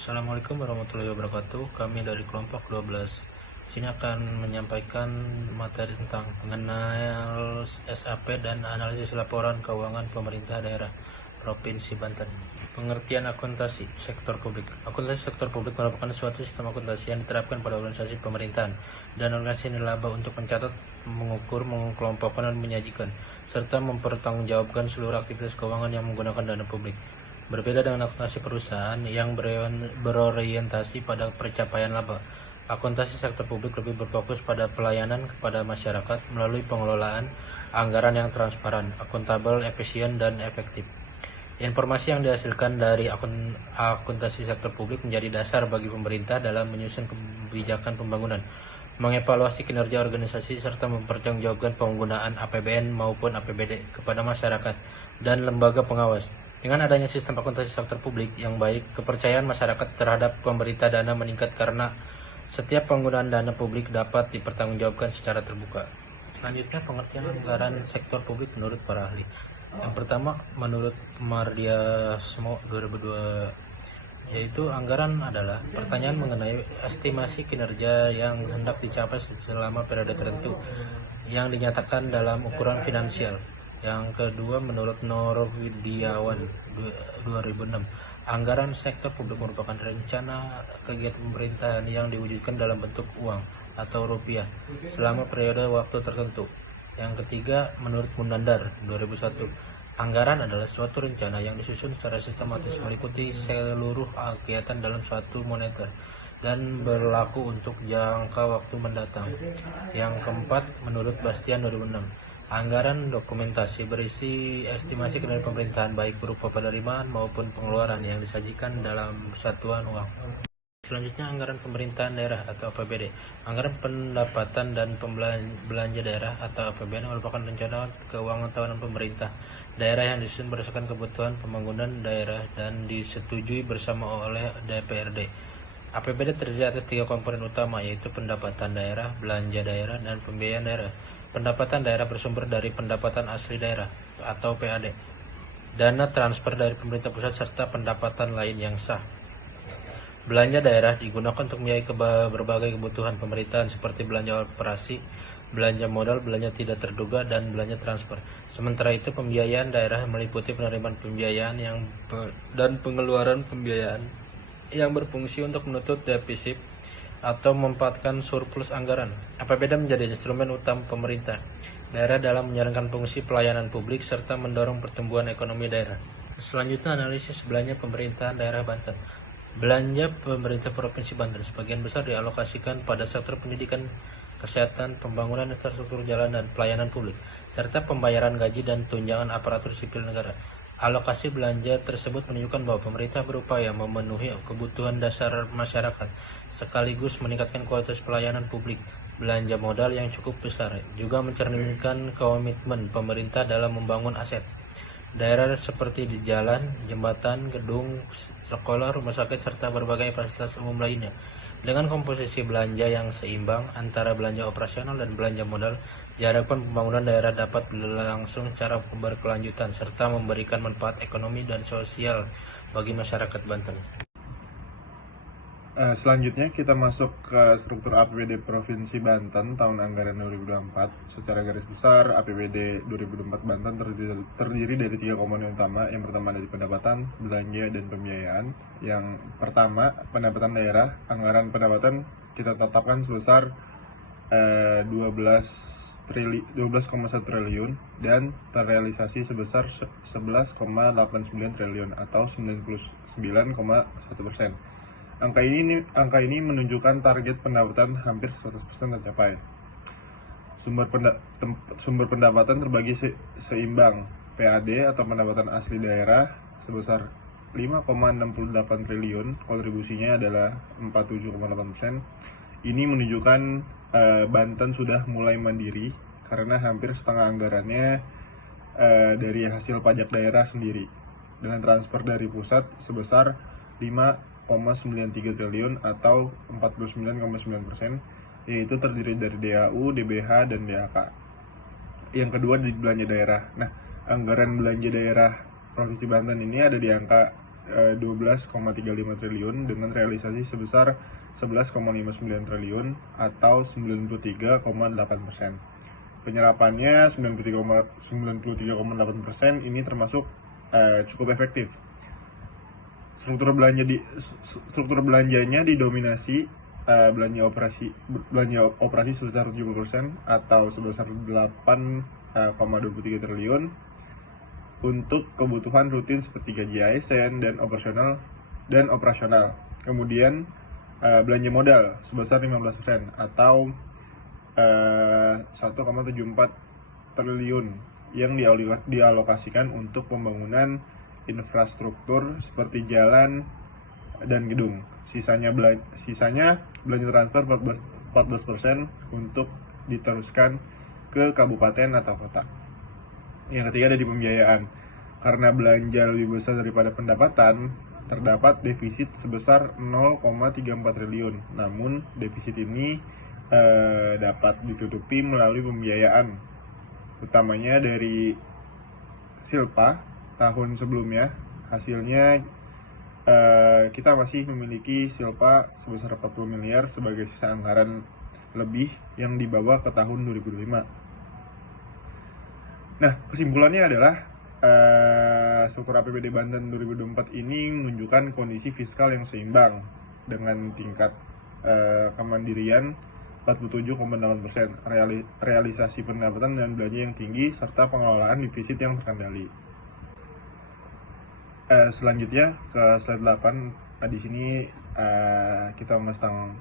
Assalamualaikum warahmatullahi wabarakatuh. Kami dari kelompok 12 sini akan menyampaikan materi tentang mengenal SAP dan analisis laporan keuangan pemerintah daerah Provinsi Banten. Pengertian akuntansi sektor publik. Akuntansi sektor publik merupakan suatu sistem akuntansi yang diterapkan pada organisasi pemerintahan dan organisasi nirlaba untuk mencatat, mengukur, mengelompokkan, dan menyajikan, serta mempertanggungjawabkan seluruh aktivitas keuangan yang menggunakan dana publik. Berbeda dengan akuntansi perusahaan yang berorientasi pada pencapaian laba, akuntansi sektor publik lebih berfokus pada pelayanan kepada masyarakat melalui pengelolaan anggaran yang transparan, akuntabel, efisien, dan efektif. Informasi yang dihasilkan dari akuntansi sektor publik menjadi dasar bagi pemerintah dalam menyusun kebijakan pembangunan, mengevaluasi kinerja organisasi, serta mempertanggungjawabkan penggunaan APBN maupun APBD kepada masyarakat dan lembaga pengawas. Dengan adanya sistem akuntansi sektor publik yang baik, kepercayaan masyarakat terhadap pemerintah dana meningkat karena setiap penggunaan dana publik dapat dipertanggungjawabkan secara terbuka. Selanjutnya, pengertian anggaran sektor publik menurut para ahli. Yang pertama, menurut Mardiasmo 2002, yaitu anggaran adalah pertanyaan mengenai estimasi kinerja yang hendak dicapai selama periode tertentu yang dinyatakan dalam ukuran finansial. Yang kedua, menurut Norwidiawan 2006, anggaran sektor publik merupakan rencana kegiatan pemerintahan yang diwujudkan dalam bentuk uang atau rupiah selama periode waktu tertentu. Yang ketiga, menurut Munandar 2001, anggaran adalah suatu rencana yang disusun secara sistematis meliputi seluruh kegiatan dalam suatu moneter dan berlaku untuk jangka waktu mendatang. Yang keempat, menurut Bastian 2006, anggaran dokumentasi berisi estimasi kinerja pemerintahan baik berupa penerimaan maupun pengeluaran yang disajikan dalam satuan uang. Selanjutnya, anggaran pemerintahan daerah atau APBD. Anggaran pendapatan dan belanja daerah atau APBN merupakan rencana keuangan tahunan pemerintah daerah yang disusun berdasarkan kebutuhan pembangunan daerah dan disetujui bersama oleh DPRD. APBD terdiri atas 3 komponen utama, yaitu pendapatan daerah, belanja daerah, dan pembiayaan daerah. Pendapatan daerah bersumber dari pendapatan asli daerah atau PAD, dana transfer dari pemerintah pusat, serta pendapatan lain yang sah. Belanja daerah digunakan untuk membiayai berbagai kebutuhan pemerintahan seperti belanja operasi, belanja modal, belanja tidak terduga, dan belanja transfer. Sementara itu, pembiayaan daerah meliputi penerimaan pembiayaan dan pengeluaran pembiayaan yang berfungsi untuk menutup defisit atau memanfaatkan surplus anggaran. APBD menjadi instrumen utama pemerintah daerah dalam menjalankan fungsi pelayanan publik serta mendorong pertumbuhan ekonomi daerah. Selanjutnya, analisis belanja pemerintahan daerah Banten. Belanja pemerintah Provinsi Banten sebagian besar dialokasikan pada sektor pendidikan, kesehatan, pembangunan infrastruktur jalan dan pelayanan publik, serta pembayaran gaji dan tunjangan aparatur sipil negara. Alokasi belanja tersebut menunjukkan bahwa pemerintah berupaya memenuhi kebutuhan dasar masyarakat, sekaligus meningkatkan kualitas pelayanan publik. Belanja modal yang cukup besar juga mencerminkan komitmen pemerintah dalam membangun aset daerah seperti di jalan, jembatan, gedung, sekolah, rumah sakit, serta berbagai fasilitas umum lainnya. Dengan komposisi belanja yang seimbang antara belanja operasional dan belanja modal, diharapkan pembangunan daerah dapat berlangsung secara berkelanjutan serta memberikan manfaat ekonomi dan sosial bagi masyarakat Banten. Selanjutnya kita masuk ke struktur APBD Provinsi Banten tahun anggaran 2024. Secara garis besar, APBD 2024 Banten terdiri dari 3 komponen utama. Yang pertama dari pendapatan, belanja, dan pembiayaan. Yang pertama, pendapatan daerah. Anggaran pendapatan kita tetapkan sebesar 12,1 triliun dan terrealisasi sebesar 11,89 triliun atau 99,1%. Angka ini menunjukkan target pendapatan hampir 100% tercapai. Sumber pendapatan terbagi seimbang. PAD atau pendapatan asli daerah sebesar 5,68 triliun, kontribusinya adalah 47,8%. Ini menunjukkan Banten sudah mulai mandiri karena hampir setengah anggarannya dari hasil pajak daerah sendiri, dengan transfer dari pusat sebesar 5,93 triliun atau 49,9%, yaitu terdiri dari DAU, DBH, dan DAK. Yang kedua di belanja daerah. Nah, anggaran belanja daerah Provinsi Banten ini ada di angka 12,35 triliun dengan realisasi sebesar 11,59 triliun atau 93,8%. Penyerapannya 93,8%, ini termasuk cukup efektif. Struktur belanjanya didominasi belanja operasi sebesar 70% atau sebesar 8,23 triliun untuk kebutuhan rutin seperti gaji ASN dan operasional. Kemudian belanja modal sebesar 15% atau 1,74 triliun yang dialokasikan untuk pembangunan infrastruktur seperti jalan dan gedung. Sisanya belanja transfer 14% untuk diteruskan ke kabupaten atau kota. Yang ketiga ada di pembiayaan. Karena belanja lebih besar daripada pendapatan, terdapat defisit sebesar 0,34 triliun. Namun defisit ini dapat ditutupi melalui pembiayaan, utamanya dari Silpa tahun sebelumnya. Hasilnya kita masih memiliki Silpa sebesar 40 miliar sebagai sisa anggaran lebih yang dibawa ke tahun 2005. Nah, kesimpulannya adalah struktur APBD Banten 2024 ini menunjukkan kondisi fiskal yang seimbang dengan tingkat kemandirian 47,8%, realisasi pendapatan dan belanja yang tinggi, serta pengelolaan defisit yang terkendali. Selanjutnya ke slide 8. Di sini kita membahas tentang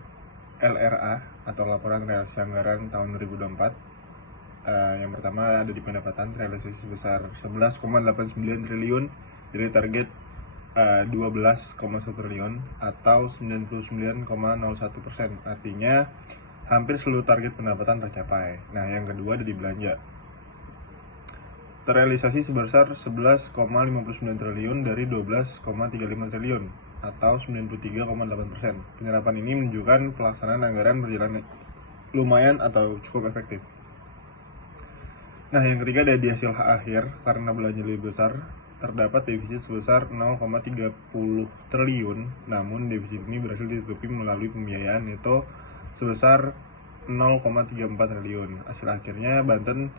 LRA atau laporan realisasi anggaran tahun 2024. Yang pertama ada di pendapatan, realisasi sebesar 11,89 triliun dari target 12,1 triliun atau 99,01%. Artinya hampir seluruh target pendapatan tercapai. Nah, yang kedua ada di belanja. Terrealisasi sebesar 11,59 triliun dari 12,35 triliun atau 93,8%. Penyerapan ini menunjukkan pelaksanaan anggaran berjalan lumayan atau cukup efektif. Nah, yang ketiga ada di hasil akhir. Karena belanja lebih besar, terdapat defisit sebesar 0,30 triliun, namun defisit ini berhasil ditutupi melalui pembiayaan yaitu sebesar 0,34 triliun. Hasil akhirnya Banten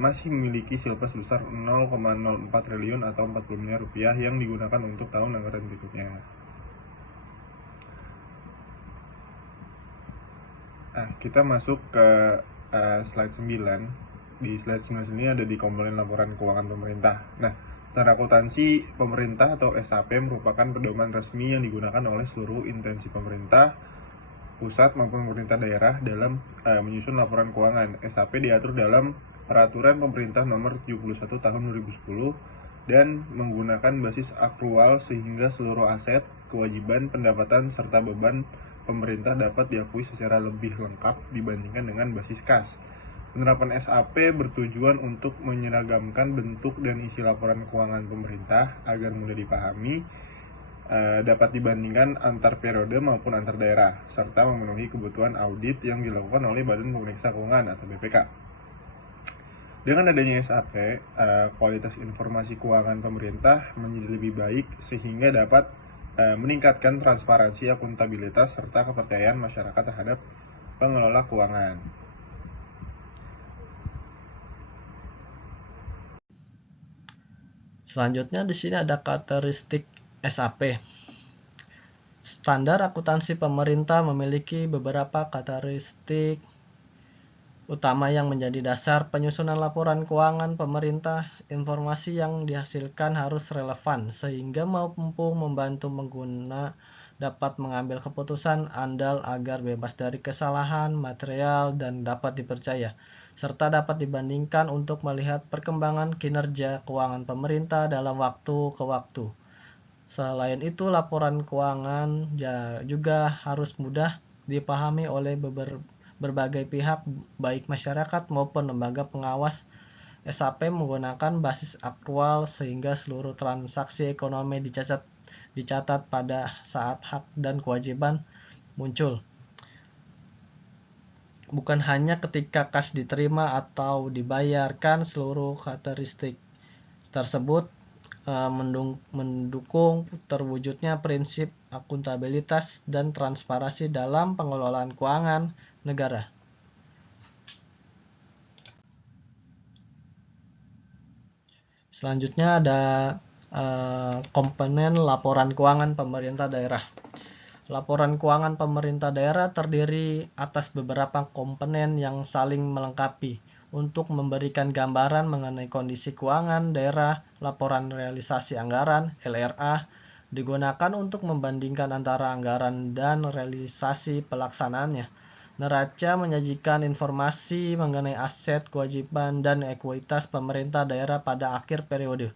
masih memiliki Silpa sebesar 0,04 triliun atau 40 miliar rupiah yang digunakan untuk tahun anggaran berikutnya. Nah, kita masuk ke slide 9. Di slide 9 ini ada di komponen laporan keuangan pemerintah. Nah, secara akuntansi pemerintah atau SAP merupakan pedoman resmi yang digunakan oleh seluruh instansi pemerintah pusat maupun pemerintah daerah dalam menyusun laporan keuangan. SAP diatur dalam Peraturan Pemerintah Nomor 71 Tahun 2010 dan menggunakan basis akrual sehingga seluruh aset, kewajiban, pendapatan, serta beban pemerintah dapat diakui secara lebih lengkap dibandingkan dengan basis kas. Penerapan SAP bertujuan untuk menyeragamkan bentuk dan isi laporan keuangan pemerintah agar mudah dipahami, dapat dibandingkan antar periode maupun antar daerah, serta memenuhi kebutuhan audit yang dilakukan oleh Badan Pemeriksa Keuangan atau BPK. Dengan adanya SAP, kualitas informasi keuangan pemerintah menjadi lebih baik sehingga dapat meningkatkan transparansi, akuntabilitas, serta kepercayaan masyarakat terhadap pengelola keuangan. Selanjutnya di sini ada karakteristik SAP. Standar akuntansi pemerintah memiliki beberapa karakteristik utama yang menjadi dasar penyusunan laporan keuangan pemerintah. Informasi yang dihasilkan harus relevan sehingga mampu membantu pengguna dapat mengambil keputusan andal agar bebas dari kesalahan material dan dapat dipercaya, serta dapat dibandingkan untuk melihat perkembangan kinerja keuangan pemerintah dalam waktu ke waktu. Selain itu, laporan keuangan juga harus mudah dipahami oleh berbagai pihak, baik masyarakat maupun lembaga pengawas. SAP menggunakan basis akrual sehingga seluruh transaksi ekonomi dicatat pada saat hak dan kewajiban muncul, bukan hanya ketika kas diterima atau dibayarkan. Seluruh karakteristik tersebut mendukung terwujudnya prinsip akuntabilitas dan transparansi dalam pengelolaan keuangan negara. Selanjutnya ada komponen laporan keuangan pemerintah daerah. Laporan keuangan pemerintah daerah terdiri atas beberapa komponen yang saling melengkapi. Untuk memberikan gambaran mengenai kondisi keuangan daerah, laporan realisasi anggaran (LRA) digunakan untuk membandingkan antara anggaran dan realisasi pelaksanaannya. Neraca menyajikan informasi mengenai aset, kewajiban, dan ekuitas pemerintah daerah pada akhir periode.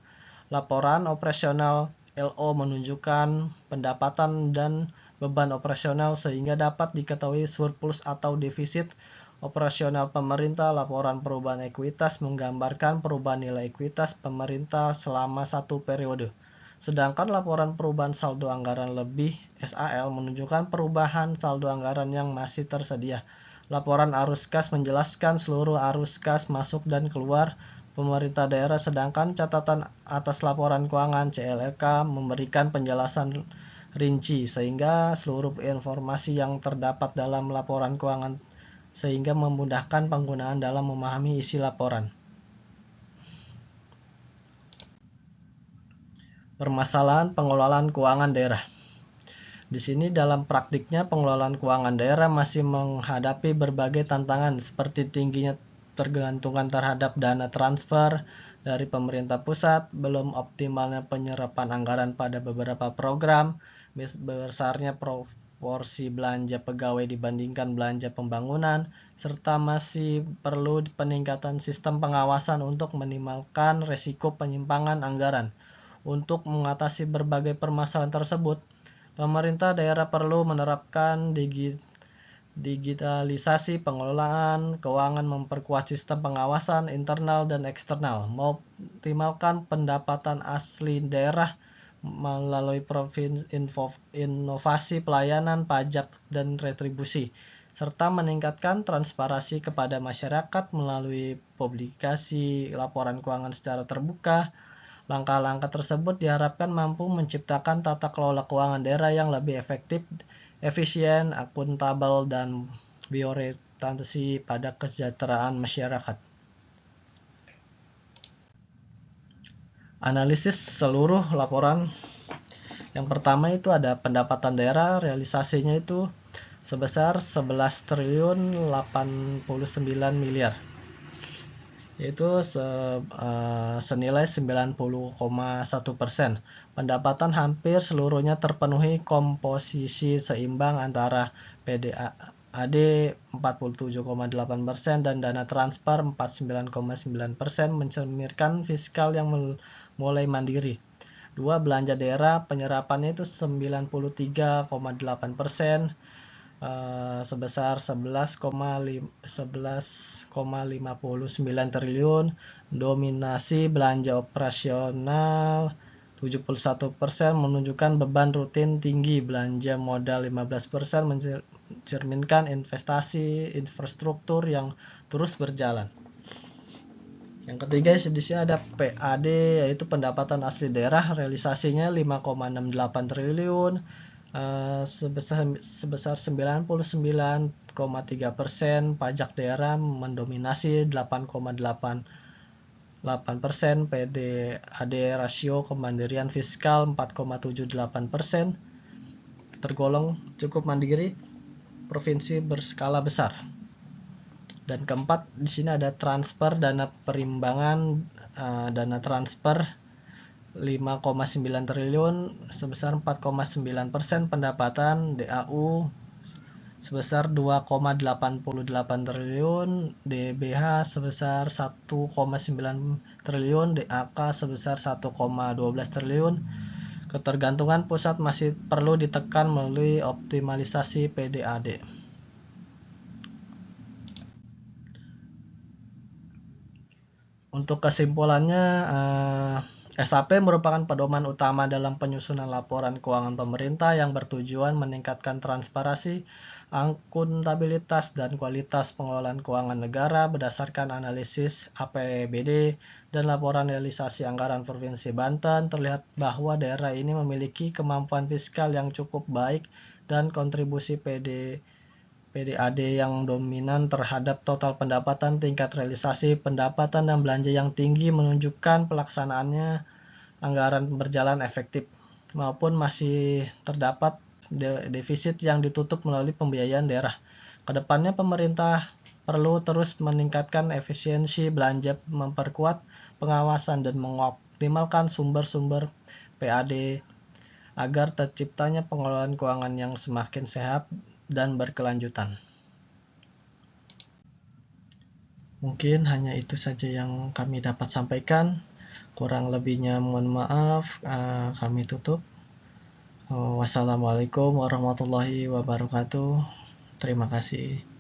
Laporan operasional LO menunjukkan pendapatan dan beban operasional sehingga dapat diketahui surplus atau defisit operasional pemerintah. Laporan perubahan ekuitas menggambarkan perubahan nilai ekuitas pemerintah selama satu periode. Sedangkan laporan perubahan saldo anggaran lebih (SAL) menunjukkan perubahan saldo anggaran yang masih tersedia. Laporan arus kas menjelaskan seluruh arus kas masuk dan keluar pemerintah daerah, sedangkan catatan atas laporan keuangan (CLLK) memberikan penjelasan rinci sehingga seluruh informasi yang terdapat dalam laporan keuangan sehingga memudahkan penggunaan dalam memahami isi laporan. Permasalahan pengelolaan keuangan daerah. Di sini dalam praktiknya pengelolaan keuangan daerah masih menghadapi berbagai tantangan seperti tingginya tergantungan terhadap dana transfer dari pemerintah pusat, belum optimalnya penyerapan anggaran pada beberapa program, besarnya proporsi belanja pegawai dibandingkan belanja pembangunan, serta masih perlu peningkatan sistem pengawasan untuk meminimalkan risiko penyimpangan anggaran. Untuk mengatasi berbagai permasalahan tersebut, pemerintah daerah perlu menerapkan digitalisasi pengelolaan keuangan, memperkuat sistem pengawasan internal dan eksternal, mengoptimalkan pendapatan asli daerah melalui inovasi pelayanan pajak dan retribusi, serta meningkatkan transparansi kepada masyarakat melalui publikasi laporan keuangan secara terbuka. Langkah-langkah tersebut diharapkan mampu menciptakan tata kelola keuangan daerah yang lebih efektif, efisien, akuntabel, dan berorientasi pada kesejahteraan masyarakat. Analisis seluruh laporan. Yang pertama itu ada pendapatan daerah, realisasinya itu sebesar 11 triliun 89 miliar. Yaitu senilai 90,1%. Pendapatan hampir seluruhnya terpenuhi, komposisi seimbang antara PDAD 47,8% dan dana transfer 49,9%, mencerminkan fiskal yang mulai mandiri. 2. Belanja daerah, penyerapannya itu 93,8%. Sebesar 11,59 triliun. Dominasi belanja operasional 71% menunjukkan beban rutin tinggi. Belanja modal 15% mencerminkan investasi infrastruktur yang terus berjalan. Yang ketiga di sini ada PAD, yaitu pendapatan asli daerah, realisasinya 5,68 triliun. Sebesar 99,3%. Pajak daerah mendominasi 8,88%. PDAD rasio kemandirian fiskal 4,78%. Tergolong cukup mandiri, provinsi berskala besar. Dan keempat, di sini ada transfer dana perimbangan, dana transfer 5,9 triliun sebesar 4,9%. Pendapatan DAU sebesar 2,88 triliun, DBH sebesar 1,9 triliun, DAK sebesar 1,12 triliun. Ketergantungan pusat masih perlu ditekan melalui optimalisasi PDAD. Untuk kesimpulannya, SAP merupakan pedoman utama dalam penyusunan laporan keuangan pemerintah yang bertujuan meningkatkan transparansi, akuntabilitas, dan kualitas pengelolaan keuangan negara berdasarkan analisis APBD dan laporan realisasi anggaran Provinsi Banten. Terlihat bahwa daerah ini memiliki kemampuan fiskal yang cukup baik dan kontribusi PDAD yang dominan terhadap total pendapatan. Tingkat realisasi pendapatan dan belanja yang tinggi menunjukkan pelaksanaannya anggaran berjalan efektif, maupun masih terdapat defisit yang ditutup melalui pembiayaan daerah. Kedepannya pemerintah perlu terus meningkatkan efisiensi belanja, memperkuat pengawasan, dan mengoptimalkan sumber-sumber PAD agar terciptanya pengelolaan keuangan yang semakin sehat dan berkelanjutan. Mungkin hanya itu saja yang kami dapat sampaikan. Kurang lebihnya mohon maaf. Kami tutup. Wassalamualaikum warahmatullahi wabarakatuh. Terima kasih.